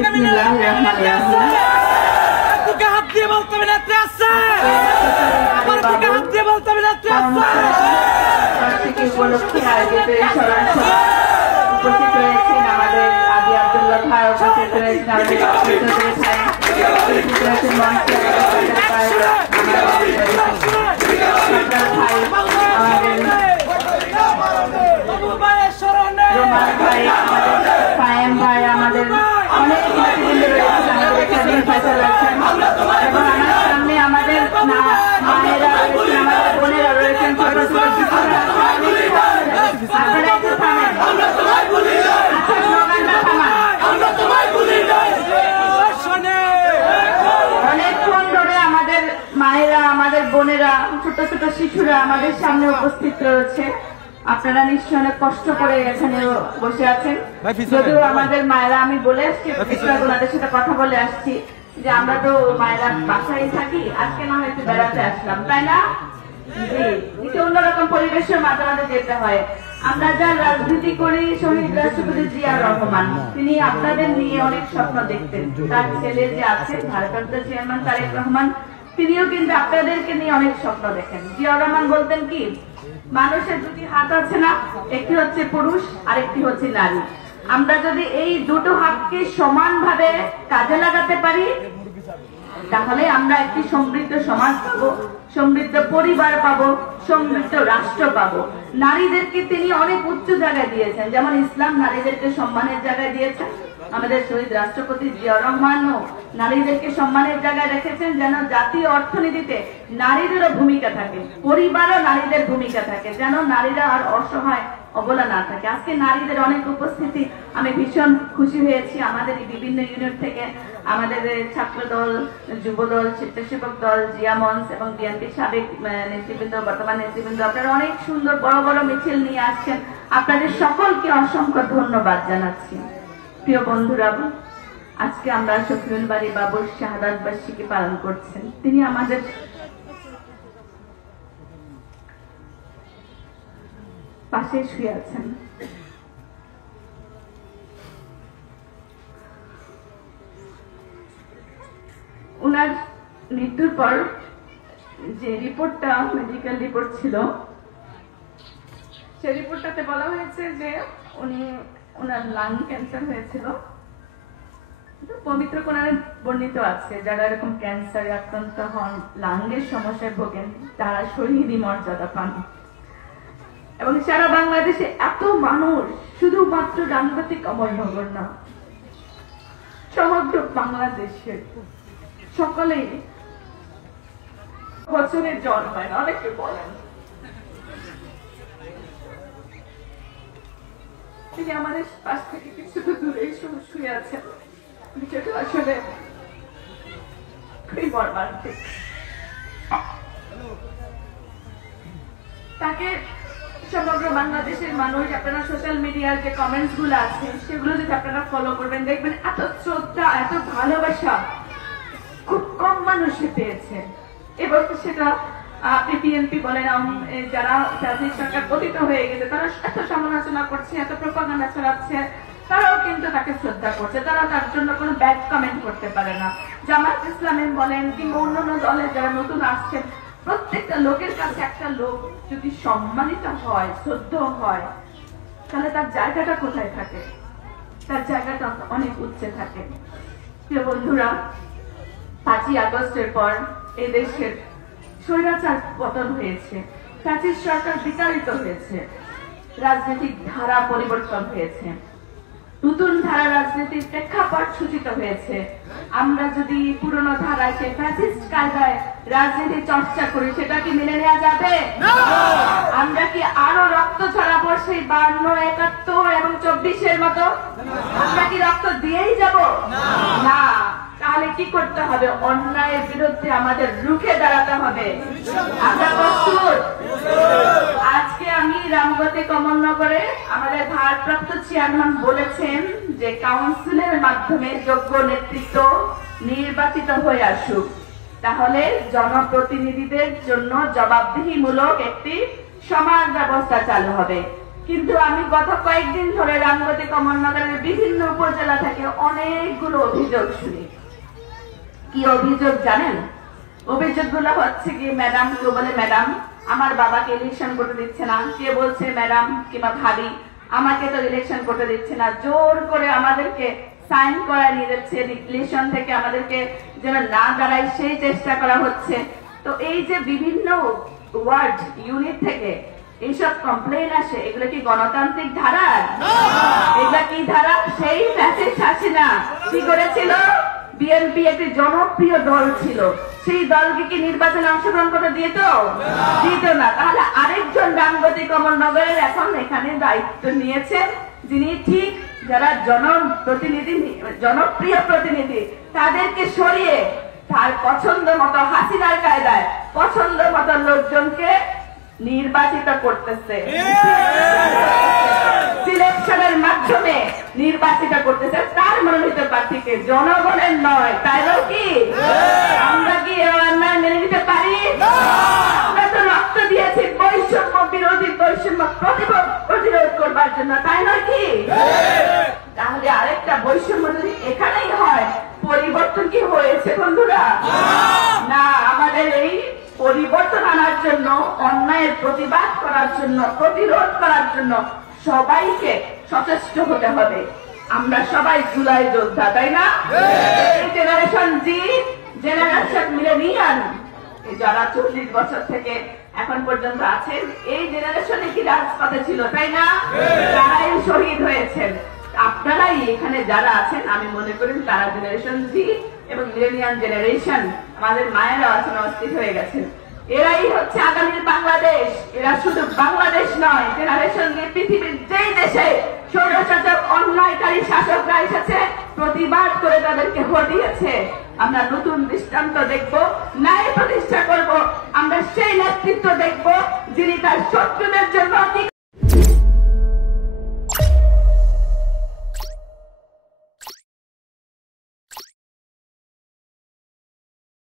বিসমিল্লাহির রহমানির রহিম। বুকে হাত দিয়ে বলতে হবে নেত্রী আছে, আমার বুকে হাত দিয়ে বলতে হবে নেত্রী আছে। বার্ষিকী উপলক্ষে আয়োজিত এই স্মরণ সভা উপস্থিত রয়েছেন আমাদের আদি আব্দুল্লাহ ভাই, উপস্থিত রয়েছেন আমাদের চৌধুরী ভাই, উপস্থিত রয়েছেন মঞ্চে রোমান ভাই, ফায়েম ভাই, আমাদের অনেক নেতৃবৃন্দ রয়েছেন, আমাদের এখানে ফয়সাল আছেন এবং আমার সামনে আমাদের মায়েরা রয়েছেন, আমাদের বোনেরা রয়েছেন, ছোট ছোট শিশুরা আপনারা একটু থামেন। আচ্ছা স্লোগানটা থামান। অনেকক্ষণ ধরে আমাদের মায়েরা, আমাদের বোনেরা, ছোট ছোট শিশুরা আমাদের সামনে উপস্থিত রয়েছে। আপনারা নিশ্চয় অনেক কষ্ট করে এখানে বসে আছেন। যদিও আমাদের মায়েরা, আমি বলে আসছি ওনাদের সাথে কথা বলে আসছি যে আমরা তো মায়েরা বাসায় থাকি, আজকে না হয়তো বেড়াতে আসলাম, তাই না? জি, অন্যরকম পরিবেশের মাঝে মাঝে যেতে হয়। আমরা যা রাজনীতি করি, শহীদ রাষ্ট্রপতি জিয়া রহমান তিনি আপনাদের নিয়ে অনেক স্বপ্ন দেখতেন। তার ছেলে যে আছে ভারপ্রাপ্ত চেয়ারম্যান তারেক রহমান, তিনিও কিন্তু আপনাদেরকে নিয়ে অনেক স্বপ্ন দেখেন। জিয়া রহমান বলতেন কি, মানুষের দুটি হাত আছে না, একটি হচ্ছে পুরুষ আর একটি হচ্ছে নারী। আমরা যদি এই দুটো হাতকে সমানভাবে কাজে লাগাতে পারি তাহলে আমরা একটি সমৃদ্ধ সমাজ পাবো, সমৃদ্ধ পরিবার পাবো, সমৃদ্ধ রাষ্ট্র পাবো। নারীদেরকে তিনি অনেক উচ্চ জায়গায় দিয়েছেন, যেমন ইসলাম নারীদেরকে সম্মানের জায়গায় দিয়েছেন, আমাদের শহীদ রাষ্ট্রপতি জিয়া রহমানও নারীদেরকে সম্মানের জায়গায় রেখেছেন, যেন জাতীয় অর্থনীতিতে নারীদেরও ভূমিকা থাকে, পরিবারও নারীদের ভূমিকা থাকে, যেন নারীরা আর অসহায় অবলা না থাকে। আজকে নারীদের অনেক উপস্থিতি, আমি ভীষণ খুশি হয়েছি। আমাদের বিভিন্ন ইউনিট থেকে আমাদের ছাত্র দল, যুব দল, স্বেচ্ছাসেবক দল, জিয়া মঞ্চ এবং বিএনপি সাবেক নেতৃবৃন্দ, বর্তমান নেতৃবৃন্দ, আপনারা অনেক সুন্দর বড় বড় মিছিল নিয়ে আসছেন। আপনাদের সকলকে অসংখ্য ধন্যবাদ জানাচ্ছি। প্রিয় বন্ধুরা, আজকে আমরা শফিউল বারী বাবুর শাহাদাত বার্ষিকী পালন করছেন। তিনি আমাদের পাশে শুয়ে আছেন। উনার মৃত্যুর পর যে রিপোর্টটা, মেডিকেল রিপোর্ট ছিল, সেই রিপোর্টটাতে বলা হয়েছে যে ওনার লাং ক্যান্সার হয়েছিল। পবিত্র কোরআনে বর্ণিত আছে যারা এরকম ক্যান্সারে আক্রান্ত হন, লাঙ্গের সমস্যায় ভোগেন, তারা শহীদি মর্যাদা পান। এবং সারা বাংলাদেশে এত মানুষ, শুধুমাত্র রামগতি কমলনগর না, সমগ্র বাংলাদেশের সকলেই বছরে জ্বর হয় না, অনেকে বলেন। তিনি আমাদের পাশ থেকে কিছুটা দূরে শুয়ে আছেন, বিষয়টা আসলে খুবই মর্মান্তিক। তাকে সমগ্র বাংলাদেশের মানুষ, আপনারা সোশ্যাল মিডিয়ার যে কমেন্টস গুলো আছে সেগুলো যদি আপনারা ফলো করবেন, দেখবেন এত শ্রদ্ধা, এত ভালোবাসা খুব কম মানুষে পেয়েছে। এবং সেটা আপনি বিএনপি বলেন, যারা জাতীয় সরকার পতিত হয়ে গেছে তারা এত সমালোচনা করছে, এত প্রপাগান্ডা চালাচ্ছে, তারাও কিন্তু তাকে শ্রদ্ধা করছে, তারা তার জন্য কোনো ব্যাড কমেন্ট করতে পারে না। জামাত ইসলামী বলেন কিংবা অন্যান্য দলের যারা নতুন আসছেন, প্রত্যেকটা লোকের কাছে একটা লোক যদি সম্মানিত হয়, শ্রদ্ধ হয়, তাহলে তার জায়গাটা কোথায় থাকে? তার জায়গাটা অনেক উচ্চে থাকে। প্রিয় বন্ধুরা, 5ই আগস্টের পর এদেশের স্বৈরাচার পতন হয়েছে, ফ্যাসিস্ট সরকার বিতাড়িত হয়েছে, রাজনৈতিক ধারা পরিবর্তন হয়েছে, নতুন ধারা রাজনীতির প্রেক্ষাপট সূচিত হয়েছে। আমরা যদি পুরনো ধারায় সে ফ্যাসিস্ট কায়দায় রাজনীতি চর্চা করি, সেটা কি মেনে নেওয়া যাবে? আমরা কি আরো রক্ত ছড়াবো সেই 52, 71 এবং 24-এর মতো? আমরা কি রক্ত দিয়েই যাব? না। তাহলে কি করতে হবে? অন্যায়ের বিরুদ্ধে আমাদের রুখে দাঁড়াতে হবে। আমরা প্রস্তুত? আজকে আমি রামগতি কমলনগরে আমাদের ভারপ্রাপ্ত চেয়ারম্যান বলেছেন যে কাউন্সিলের মাধ্যমে যোগ্য নেতৃত্ব নির্বাচিত হয়ে আসুক, তাহলে জনপ্রতিনিধিদের জন্য জবাবদিহিমূলক একটি সমাজ ব্যবস্থা চালু হবে। কিন্তু আমি গত কয়েকদিন ধরে রামগতি কমলনগরের বিভিন্ন উপজেলা থেকে অনেকগুলো অভিযোগ শুনি। কি অভিযোগ জানেন? অভিযোগগুলো হচ্ছে কি, ম্যাডাম, কেউ বলে ম্যাডাম আমার বাবাকে ইলেকশন করতে দিচ্ছে না, কে বলছে ম্যাডাম কিংবা ভাবি আমাকে তো ইলেকশন করতে দিচ্ছে না, জোর করে আমাদেরকে সাইন করা নিয়ে যাচ্ছে, ইলেকশন থেকে আমাদেরকে যেন না দাঁড়ায় সেই চেষ্টা করা হচ্ছে। তো এই যে বিভিন্ন ওয়ার্ড ইউনিট থেকে এইসব কমপ্লেন আসে, এগুলো কি গণতান্ত্রিক ধারা? এগুলা কি ধারা? সেই মেসেজ হাসিনা কি করেছিল? বিএনপি একটি জনপ্রিয় দল ছিল, সেই দলকে কি নির্বাচনে অংশগ্রহণ করতে দিত না? তাহলে আরেকজন রামগতি কমলনগরের এখন এখানে দায়িত্ব নিয়েছেন, যিনি ঠিক যারা জনপ্রতিনিধি, জনপ্রিয় প্রতিনিধি, তাদেরকে সরিয়ে তার পছন্দ মতো হাসিনার কায়দায় পছন্দ মতো লোকজনকে নির্বাচিত করতেছে, সিলেকশনের মাধ্যমে নির্বাচিত করতেছে তার মনোনীত প্রার্থীকে, জনগণের নয়। তাই কি আমরা কি অন্যায় মেনে নিতে পারি? আমরা তো রক্ত দিয়েছি বৈষম্য বিরোধী, বৈষম্য প্রতিরোধ করবার জন্য, তাই নয় কি? তাহলে আরেকটা বৈষম্য যদি এখানেই হয়, পরিবর্তন কি হয়েছে বন্ধুরা? না, আমাদের এই পরিবর্তন আনার জন্য, অন্যায়ের প্রতিবাদ করার জন্য, প্রতিরোধ করার জন্য সবাইকে সচেষ্ট হতে হবে। আমরা সবাই জুলাই যোদ্ধা, তাই না? এই জেনারেশন জি, জেনারেশন মিলেনিয়াল, যারা 40 বছর থেকে এখন পর্যন্ত আছেন, এই জেনারেশনে কি রাজপথে ছিল, তাই না? তারাই শহীদ হয়েছেন। আপনারাই এখানে যারা আছেন, আমি মনে করি তারা জেনারেশন জি এবং মিলেনিয়াল জেনারেশন, আমাদের মায়েরা আছেন, অস্থির হয়ে গেছেন। এরাই হচ্ছে আগামীর বাংলাদেশ। এরা শুধু বাংলাদেশ নয়, জেনারেশন নিয়ে পৃথিবীর যেই দেশে স্বৈরশাসক অন্যায়কারী শাসকরা এসেছে, প্রতিবাদ করে তাদেরকে হটিয়েছে। আমরা নতুন দৃষ্টান্ত দেখব, ন্যায় প্রতিষ্ঠা করব। আমরা সেই নেতৃত্ব দেখব যিনি তার শত্রুদের জন্য